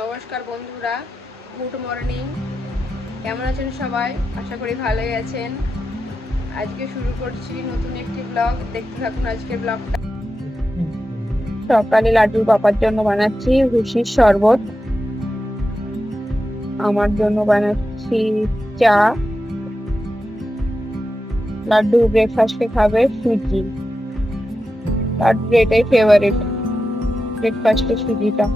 নমস্কার বন্ধুরা, good morning. কেমন আছেন সবাই? আশা করি ভালোই আছেন। আজকে শুরু করছি নতুন একটি ব্লগ। দেখতে থাকুন আজকের ব্লগটা। সকালে লাড্ডুর পাপার জন্য বানাচ্ছি ভুষির শরবত, আমার জন্য বানাচ্ছি চা। লাড্ডু ব্রেকফাস্টে খাবে সুজি। লাড্ডুর এটাই ফেভারিট, ব্রেকফাস্টে সুজিটা।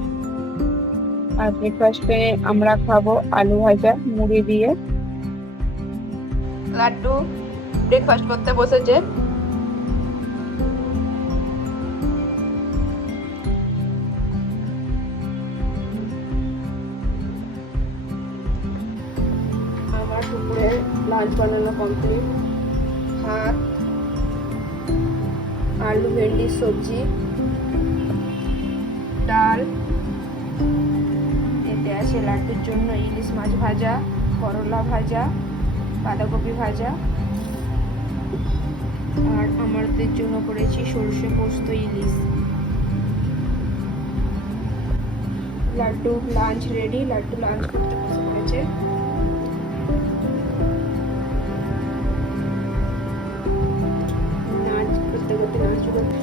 আর ব্রেকফাস্টে আমরা খাবো আলু ভাজা মুড়ি দিয়ে। লাড্ডু ব্রেকফাস্ট করতে বসেছে। আমার দুপুরে লাঞ্চ বানানো কমপ্লিট। ভাত, আলু ভেন্ডির সবজি, ডাল, এতে আছে লাড্ডুর জন্য ইলিশ মাছ ভাজা, করলা ভাজা, বাঁধাকপি ভাজা, আর আমাদের জন্য করেছি সরষে পোস্ত ইলিশ। Laddu lunch ready. Laddu lunch করতে বসে পড়েছে। লাঞ্চ করতে করতে লাঞ্চ করতে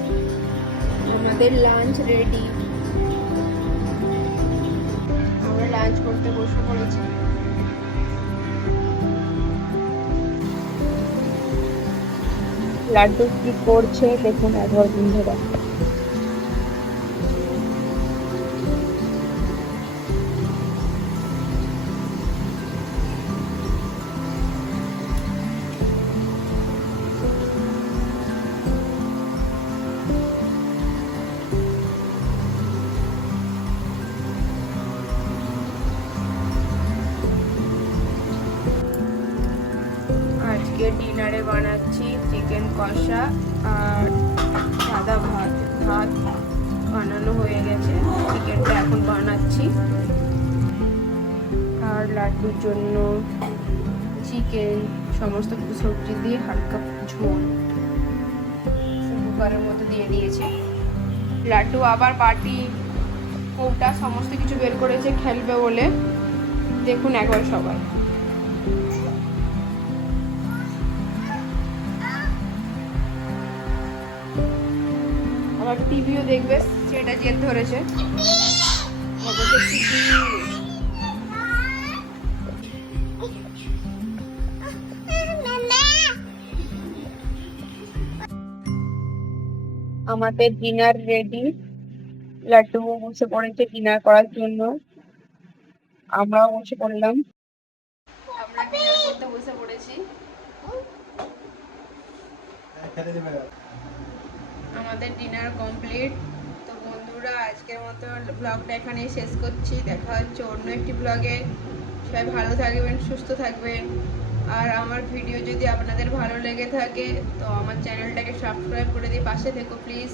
আমাদের লাঞ্চ রেডি। আমরা লাঞ্চ করতে বসে পড়েছি। লাড্ডু কি করছে দেখুন একবার বন্ধুরা। আজকে ডিনারে বানাচ্ছি চিকেন কষা আর সাদা ভাত। ভাত বানানো হয়ে গেছে, চিকেনটা এখন বানাচ্ছি। আর লাড্ডুর জন্য চিকেন, সমস্ত সবজি দিয়ে হালকা ঝোল কুকারের মতো দিয়ে দিয়েছে। লাড্ডু আবার বাটি কৌটা সমস্ত কিছু বের করেছে খেলবে বলে। দেখুন একবার সবাই। আবার টিভিও দেখবে, সেটা জেদ ধরেছে। আমাদের ডিনার রেডি। লাড্ডু বসে পড়েছে ডিনার করার জন্য, আমরাও বসে পড়লাম। আমরা ডিনার করতে বসে পড়েছি। আমাদের ডিনার কমপ্লিট। তো বন্ধুরা, আজকের মতো ব্লগটা এখানেই শেষ করছি। দেখা হচ্ছে অন্য একটি ব্লগে। সবাই ভালো থাকবেন, সুস্থ থাকবেন। আর আমার ভিডিও যদি আপনাদের ভালো লেগে থাকে তো আমার চ্যানেলটাকে সাবস্ক্রাইব করে দিয়ে পাশে থেকো প্লিজ।